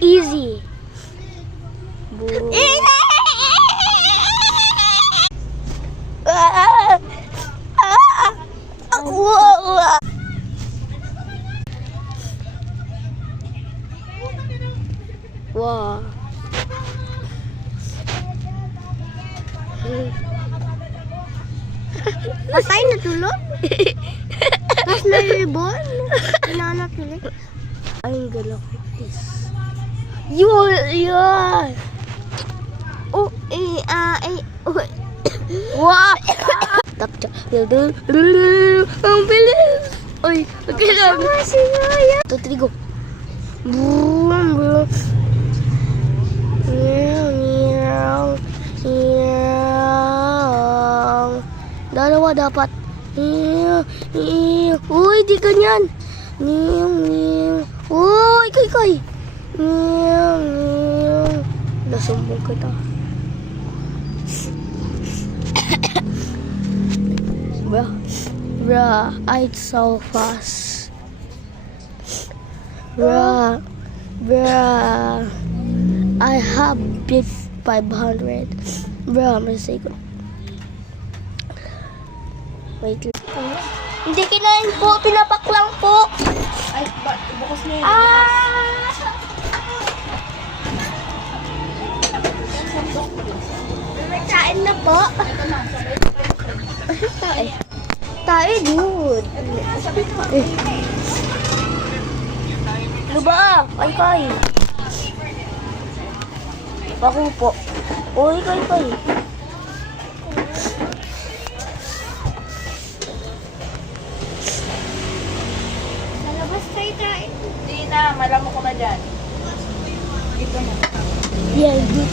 Easy. Boom. Wow. Pas tayo natulog? Pas nalibon? Pinanatuloy? I'm gonna cook this. Yeah. Oh, wow. Tap. Ang bilis. Oy, kailangan. Ito, trigo. Boom. Dalawa dapat. Uy, di ganyan. Uy, kay. Nasumbong kita. Bruh, I eat so fast. Bruh, I have beef 500. Bruh, may second. Wait lang. Hindi kinain po, pinapak lang po. Ay, bukas na yun. Kain na po. Tayo, dude. Ano ba? Kay. Ako po. Uy, kay. Lalabas tayo tayo. Hindi na, malamok ko na dyan. Dito na. Yeah, good.